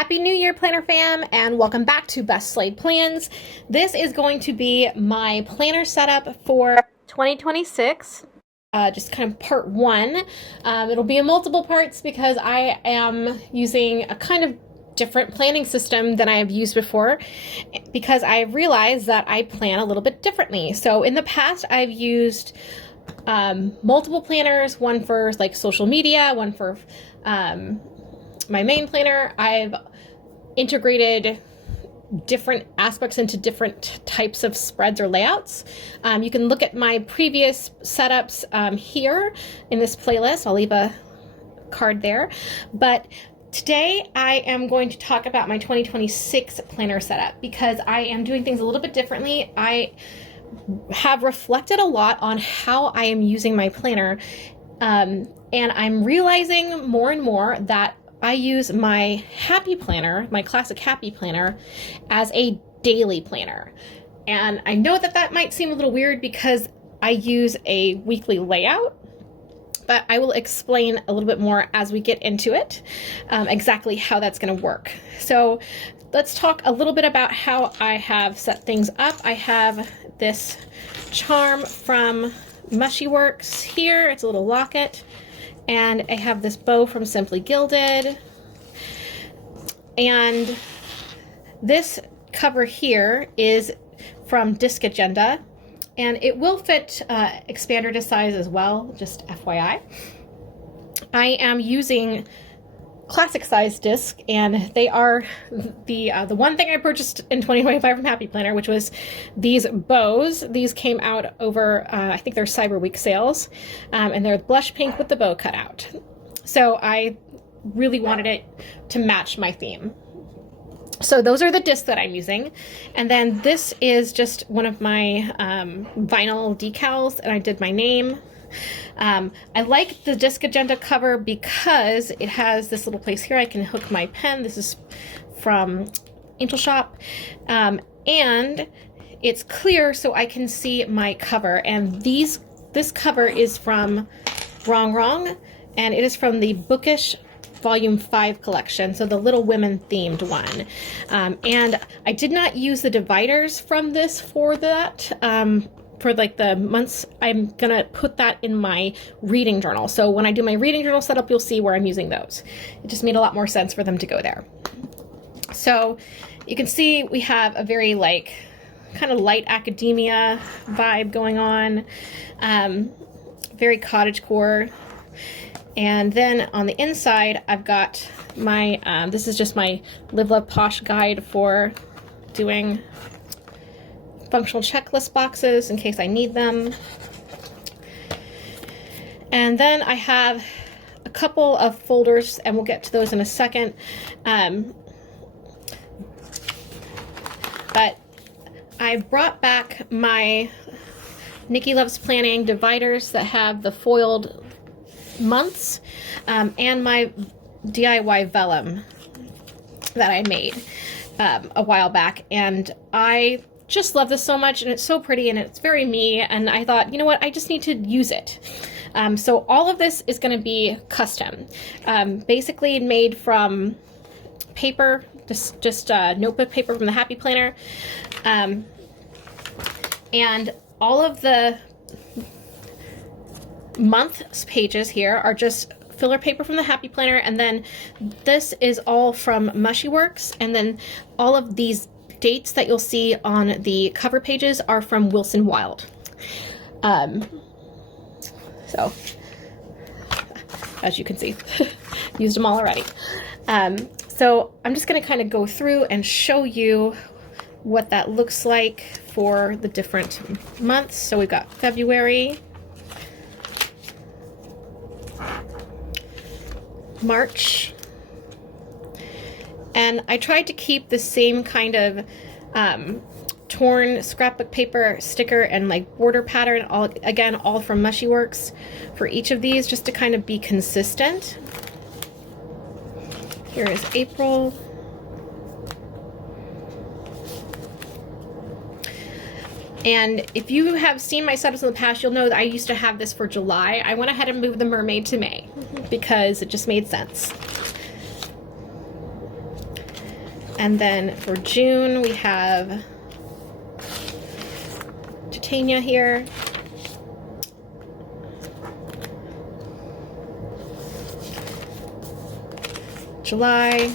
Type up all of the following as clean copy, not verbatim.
Happy New Year, Planner fam, and welcome back to Best Slayed Plans. This is going to be my planner setup for 2026, just kind of part one. It'll be in multiple parts because I am using a kind of different planning system than I have used before because I realized that I plan a little bit differently. So in the past, I've used multiple planners, one for like social media, one for my main planner. I've integrated different aspects into different types of spreads or layouts. You can look at my previous setups here in this playlist. I'll leave a card there. But today I am going to talk about my 2026 planner setup because I am doing things a little bit differently. I have reflected a lot on how I am using my planner, and I'm realizing more and more that I use my happy planner, my classic happy planner, as a daily planner. And I know that that might seem a little weird because I use a weekly layout, but I will explain a little bit more as we get into it, exactly how that's going to work. So let's talk a little bit about how I have set things up. I have this charm from Mushy Works here. It's a little locket. And I have this bow from Simply Gilded. And this cover here is from Disc Agenda. And it will fit expander to size as well, just FYI. I am using classic size disc, and they are the one thing I purchased in 2025 from Happy Planner, which was these bows. These came out over, I think they're Cyber Week sales, and they're blush pink with the bow cut out. So I really wanted it to match my theme. So those are the discs that I'm using. And then this is just one of my vinyl decals, and I did my name. I like the Disc Agenda cover because it has this little place here I can hook my pen. This is from Angel Shop, and it's clear so I can see my cover. And this cover is from Wrong, and it is from the Bookish Volume 5 collection, so the Little Women themed one. And I did not use the dividers from this for that. For like the months, I'm gonna put that in my reading journal. So when I do my reading journal setup, you'll see where I'm using those. It just made a lot more sense for them to go there. So you can see we have a very like kind of light academia vibe going on, very cottagecore. And then on the inside, I've got my, this is just my Live Love Posh guide for doing functional checklist boxes in case I need them. And then I have a couple of folders, and we'll get to those in a second. But I brought back my Nikki Loves Planning dividers that have the foiled months, and my DIY vellum that I made a while back. And I just love this so much, and it's so pretty, and it's very me, and I thought, you know what, I just need to use it. So all of this is going to be custom, basically made from paper, just notebook paper from the Happy Planner, and all of the month pages here are just filler paper from the Happy Planner, and then this is all from Mushy Works, and then all of these dates that you'll see on the cover pages are from Wilson Wild. So as you can see, used them all already. So I'm just going to kind of go through and show you what that looks like for the different months. So we've got February, March, and I tried to keep the same kind of torn scrapbook paper sticker and like border pattern, all from Mushy Works for each of these, just to kind of be consistent. Here is April. And if you have seen my setups in the past, you'll know that I used to have this for July. I went ahead and moved the mermaid to May because it just made sense. And then for June, we have Titania here. July.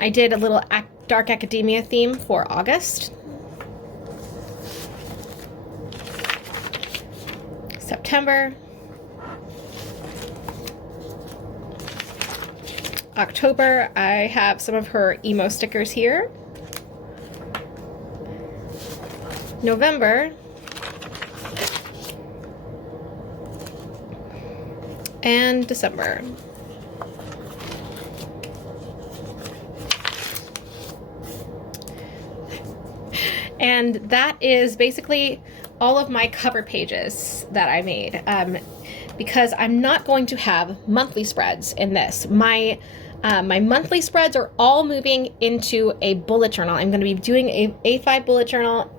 I did a little dark academia theme for August. September. October, I have some of her emo stickers here. November. And December. And that is basically all of my cover pages that I made, because I'm not going to have monthly spreads in this. My monthly spreads are all moving into a bullet journal. I'm going to be doing a A5 bullet journal,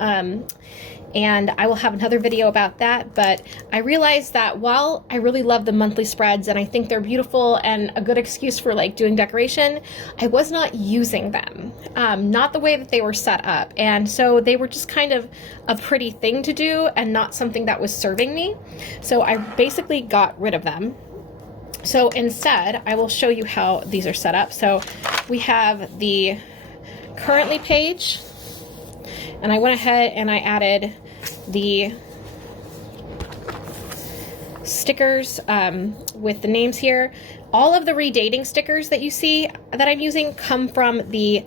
and I will have another video about that. But I realized that while I really love the monthly spreads and I think they're beautiful and a good excuse for like doing decoration, I was not using them, not the way that they were set up. And so they were just kind of a pretty thing to do and not something that was serving me. So I basically got rid of them. So instead, I will show you how these are set up. So we have the currently page, and I went ahead and I added the stickers with the names here. All of the redating stickers that you see that I'm using come from the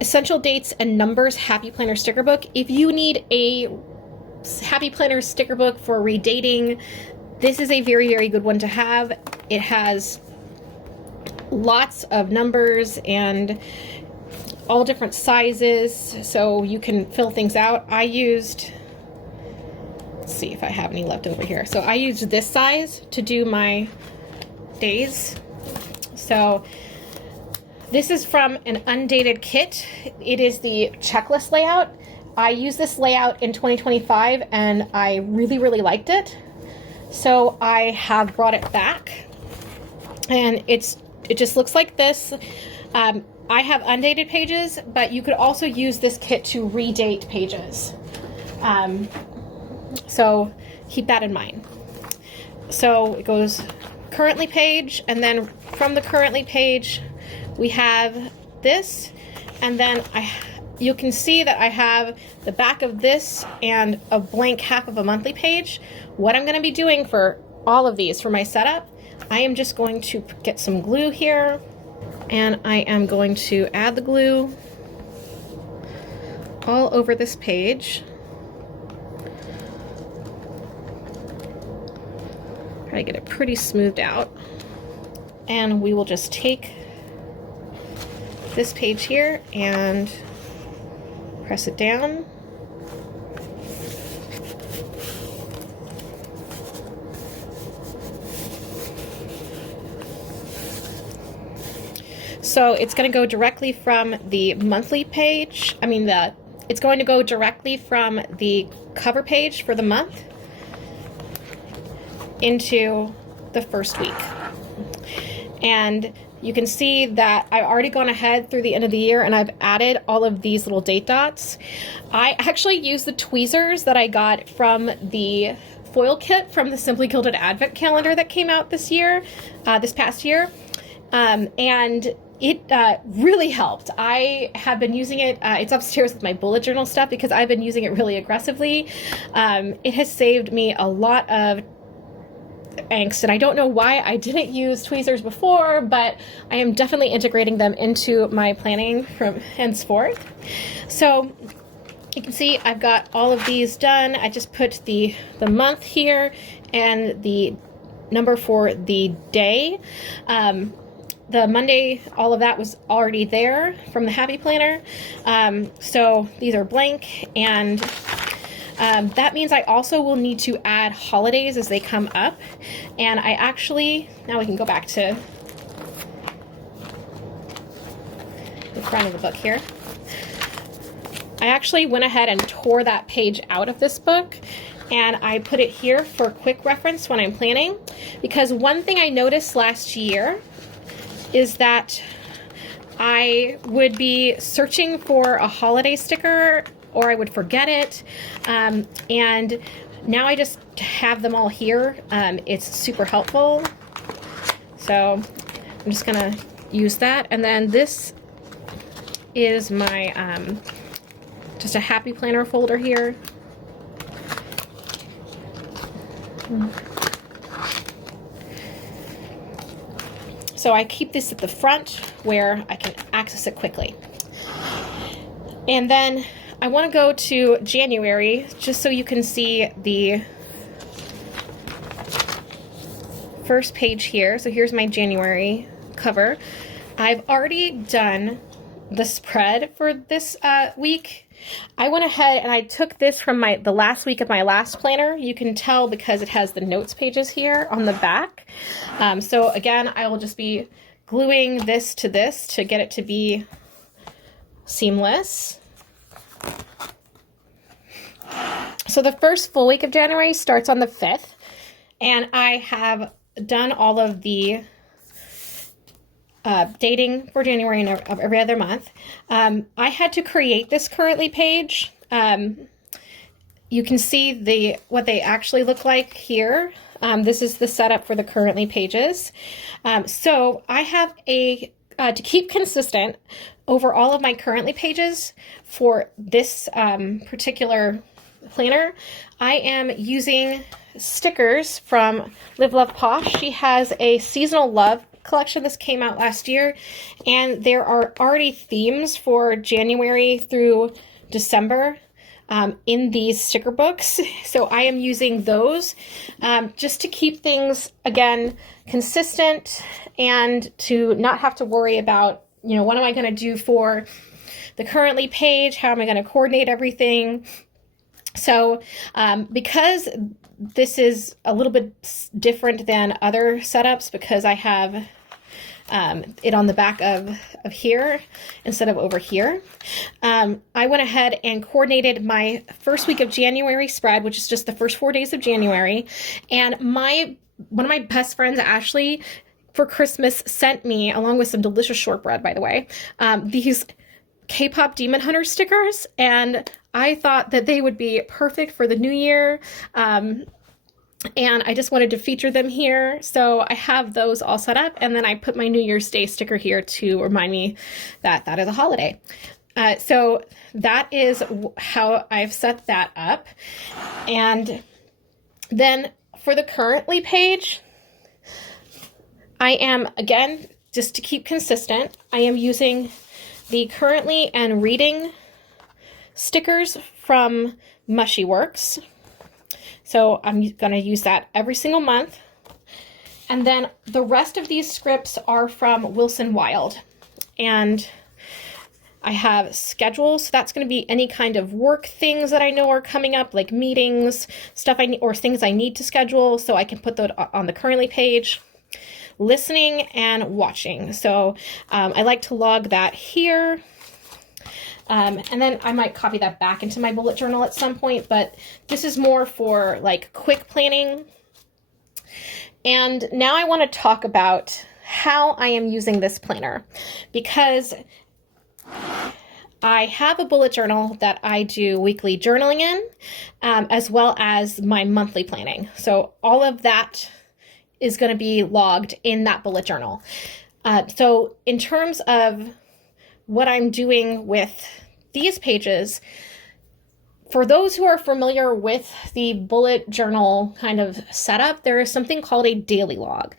Essential Dates and Numbers Happy Planner sticker book. If you need a Happy Planner sticker book for redating, this is a very, very good one to have. It has lots of numbers and all different sizes, so you can fill things out. I used, let's see if I have any left over here. So I used this size to do my days. So this is from an undated kit. It is the checklist layout. I used this layout in 2025 and I really, really liked it. So I have brought it back, and it just looks like this. I have undated pages, but you could also use this kit to redate pages. So keep that in mind. So it goes currently page, and then from the currently page, we have this, and then you can see that I have the back of this and a blank half of a monthly page. What I'm going to be doing for all of these for my setup, I am just going to get some glue here, and I am going to add the glue all over this page. Try to get it pretty smoothed out. And we will just take this page here and press it down. So it's going to go directly from the monthly page, it's going to go directly from the cover page for the month into the first week. And you can see that I've already gone ahead through the end of the year and I've added all of these little date dots. I actually used the tweezers that I got from the foil kit from the Simply Gilded Advent calendar that came out this past year. And it really helped. I have been using it, it's upstairs with my bullet journal stuff because I've been using it really aggressively. It has saved me a lot of angst, and I don't know why I didn't use tweezers before, but I am definitely integrating them into my planning from henceforth. So you can see I've got all of these done. I just put the month here and the number for the day. The Monday, all of that was already there from the Happy Planner. So these are blank, and that means I also will need to add holidays as they come up. And I actually, now we can go back to the front of the book here. I actually went ahead and tore that page out of this book, and I put it here for quick reference when I'm planning, because one thing I noticed last year is that I would be searching for a holiday sticker, or I would forget it, and now I just have them all here. It's super helpful, so I'm just gonna use that. And then this is my just a happy planner folder here. So I keep this at the front where I can access it quickly. And then I want to go to January just so you can see the first page here. So here's my January cover. I've already done the spread for this week. I went ahead and I took this from the last week of my last planner. You can tell because it has the notes pages here on the back. So again, I will just be gluing this to get it to be seamless. So the first full week of January starts on the 5th, and I have done all of the dating for January and of every other month. I had to create this currently page. You can see what they actually look like here. This is the setup for the currently pages. So I have to keep consistent over all of my currently pages for this particular planner, I am using stickers from Live Love Posh. She has a seasonal love collection. This came out last year, and there are already themes for January through December in these sticker books. So I am using those just to keep things, again, consistent and to not have to worry about, you know, what am I going to do for the currently page? How am I going to coordinate everything? So because this is a little bit different than other setups, because I have it on the back of here instead of over here, I went ahead and coordinated my first week of January spread, which is just the first 4 days of January. And one of my best friends, Ashley, for Christmas sent me, along with some delicious shortbread, by the way, these K-pop Demon Hunter stickers, and I thought that they would be perfect for the new year, and I just wanted to feature them here. So I have those all set up, and then I put my New Year's Day sticker here to remind me that that is a holiday. So that is how I've set that up. And then for the currently page, I am, again, just to keep consistent, I am using the currently and reading stickers from Mushy Works. So I'm going to use that every single month. And then the rest of these scripts are from Wilson Wild. And I have schedules, so that's going to be any kind of work things that I know are coming up, like meetings, stuff I need, or things I need to schedule, so I can put that on the currently page. Listening and watching. So I like to log that here. And then I might copy that back into my bullet journal at some point, but this is more for like quick planning. And now I want to talk about how I am using this planner, because I have a bullet journal that I do weekly journaling in, as well as my monthly planning. So all of that is going to be logged in that bullet journal. So in terms of what I'm doing with these pages, for those who are familiar with the bullet journal kind of setup, there is something called a daily log.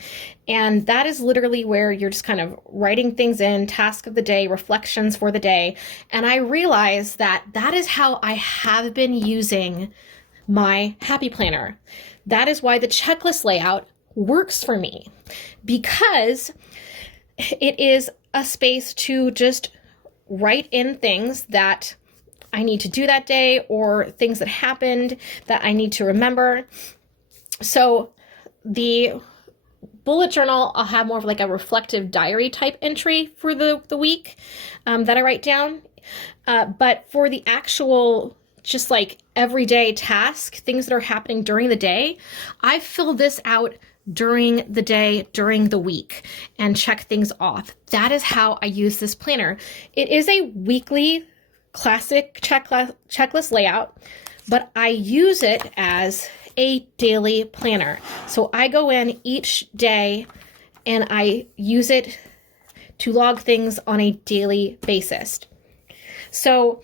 And that is literally where you're just kind of writing things in, task of the day, reflections for the day. And I realized that that is how I have been using my Happy Planner. That is why the checklist layout works for me, because it is a space to just write in things that I need to do that day, or things that happened that I need to remember. So the bullet journal, I'll have more of like a reflective diary type entry for the week that I write down. But for the actual just like everyday task, things that are happening during the day, I fill this out during the day, during the week, and check things off. That is how I use this planner. It is a weekly classic checklist layout, but I use it as a daily planner. So I go in each day and I use it to log things on a daily basis. So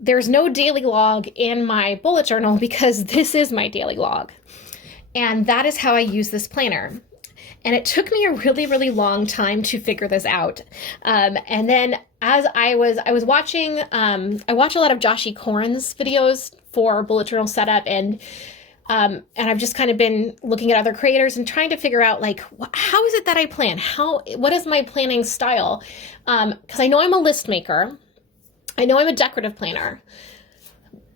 there's no daily log in my bullet journal because this is my daily log. And that is how I use this planner. And it took me a really, really long time to figure this out. And then as I was watching, I watch a lot of Joshi Koren's videos for bullet journal setup, and I've just kind of been looking at other creators and trying to figure out like, how is it that I plan? What is my planning style? Because I know I'm a list maker. I know I'm a decorative planner,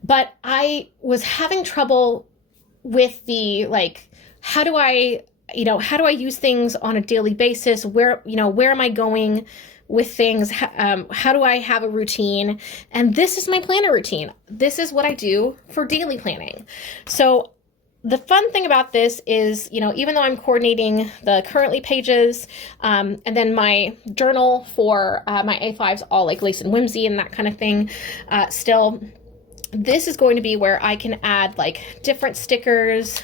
but I was having trouble with the, like, how do I use things on a daily basis? Where am I going with things? How do I have a routine? And this is my planner routine. This is what I do for daily planning. So the fun thing about this is, even though I'm coordinating the currently pages, and then my journal for my A5s, all like lace and whimsy and that kind of thing, still, this is going to be where I can add like different stickers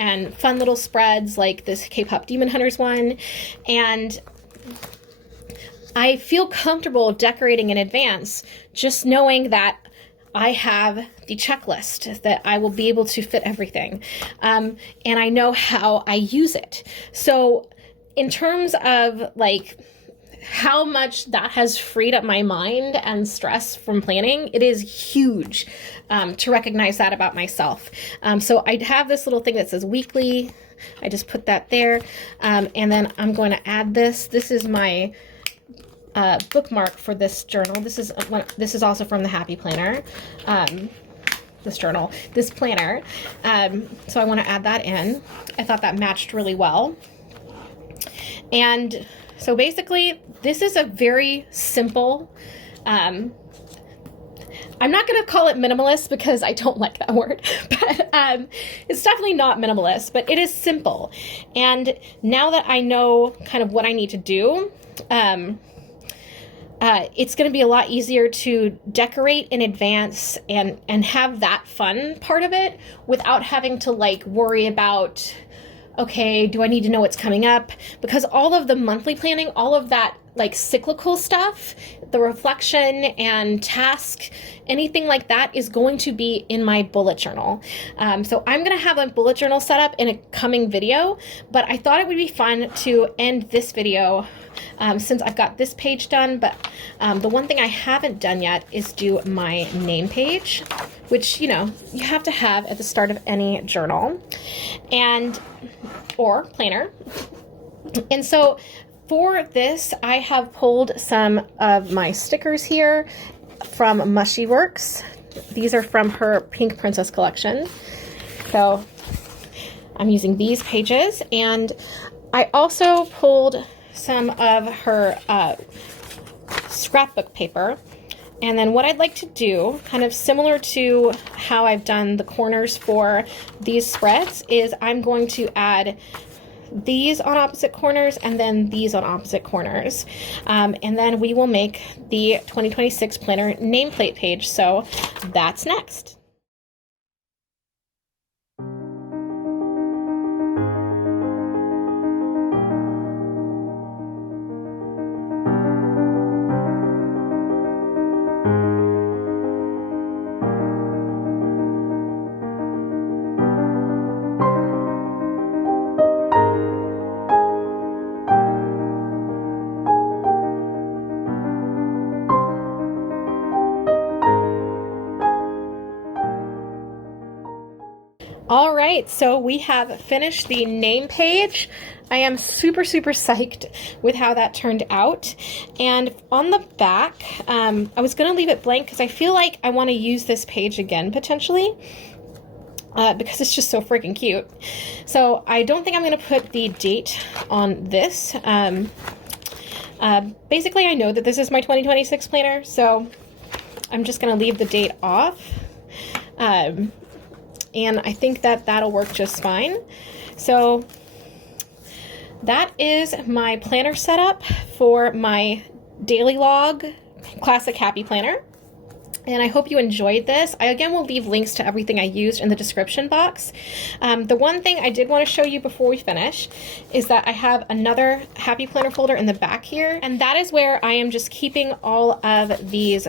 and fun little spreads like this K-pop Demon Hunters one. And I feel comfortable decorating in advance, just knowing that I have the checklist, that I will be able to fit everything. And I know how I use it. So in terms of like how much that has freed up my mind and stress from planning, it is huge to recognize that about myself. So I have this little thing that says weekly. I just put that there. And then I'm going to add this. This is my bookmark for this journal. This is also from the Happy Planner. This planner. So I want to add that in. I thought that matched really well. And so basically, this is a very simple, I'm not going to call it minimalist because I don't like that word, but it's definitely not minimalist, but it is simple. And now that I know kind of what I need to do, it's going to be a lot easier to decorate in advance and have that fun part of it without having to like worry about, okay, do I need to know what's coming up? Because all of the monthly planning, all of that like cyclical stuff, the reflection and task, anything like that is going to be in my bullet journal. So I'm going to have a bullet journal set up in a coming video, but I thought it would be fun to end this video since I've got this page done. But the one thing I haven't done yet is do my name page, which, you have to have at the start of any journal or planner. And so for this, I have pulled some of my stickers here from Mushy Works. These are from her Pink Princess collection. So I'm using these pages, and I also pulled some of her scrapbook paper. And then what I'd like to do, kind of similar to how I've done the corners for these spreads, is I'm going to add these on opposite corners and then these on opposite corners. And then we will make the 2026 planner nameplate page. So that's next. All right, so we have finished the name page. I am super, super psyched with how that turned out. And on the back, I was going to leave it blank because I feel like I want to use this page again potentially because it's just so freaking cute. So I don't think I'm going to put the date on this. Basically, I know that this is my 2026 planner, so I'm just going to leave the date off. And I think that that'll work just fine. So that is my planner setup for my daily log classic happy planner. And I hope you enjoyed this. I again will leave links to everything I used in the description box. The one thing I did want to show you before we finish is that I have another happy planner folder in the back here. And that is where I am just keeping all of these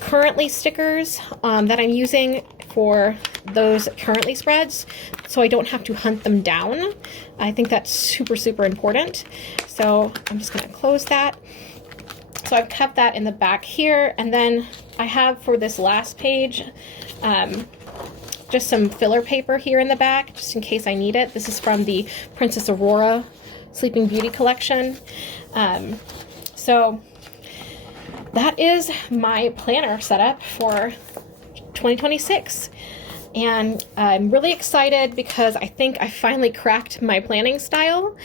currently stickers that I'm using for those currently spreads, so I don't have to hunt them down. I think that's super, super important. So I'm just gonna close that. So I've kept that in the back here, and then I have for this last page just some filler paper here in the back, just in case I need it. This is from the Princess Aurora Sleeping Beauty collection. So that is my planner setup for 2026. And I'm really excited because I think I finally cracked my planning style.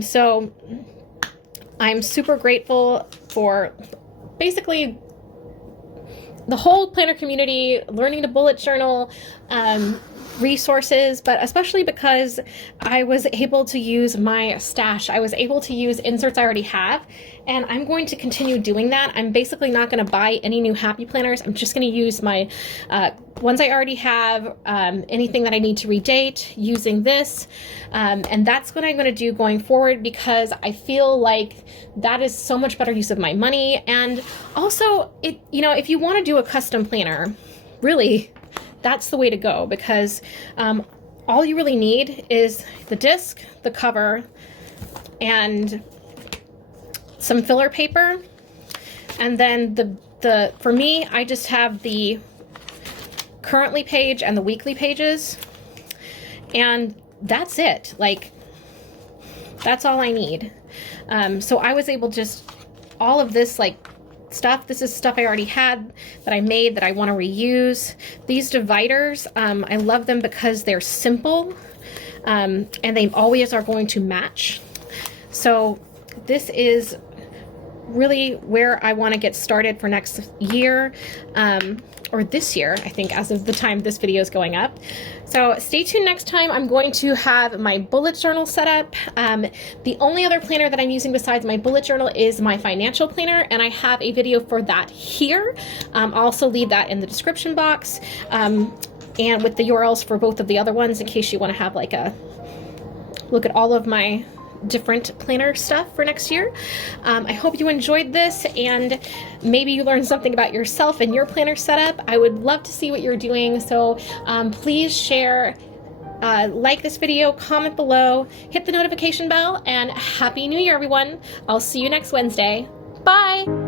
So I'm super grateful for basically the whole planner community, learning to bullet journal, resources, but especially because I was able to use my stash. I was able to use inserts I already have, and I'm going to continue doing that. I'm basically not going to buy any new happy planners. I'm just going to use my ones I already have, anything that I need to redate using this, and that's what I'm going to do going forward, because I feel like that is so much better use of my money. And also, if you want to do a custom planner, really, that's the way to go, because all you really need is the disc, the cover, and some filler paper. And then for me, I just have the currently page and the weekly pages, and that's it. Like, that's all I need. So I was able just all of this stuff. This is stuff I already had that I made that I want to reuse. These dividers, I love them because they're simple, and they always are going to match. So this is really where I want to get started for next year, or this year, I think, as of the time this video is going up. So stay tuned next time. I'm going to have my bullet journal set up. The only other planner that I'm using besides my bullet journal is my financial planner, and I have a video for that here. I'll also leave that in the description box, and with the URLs for both of the other ones in case you want to have like a look at all of my different planner stuff for next year. I hope you enjoyed this, and maybe you learned something about yourself and your planner setup. I would love to see what you're doing, so please share, like this video, comment below, hit the notification bell, and Happy New Year, everyone. I'll see you next Wednesday. Bye!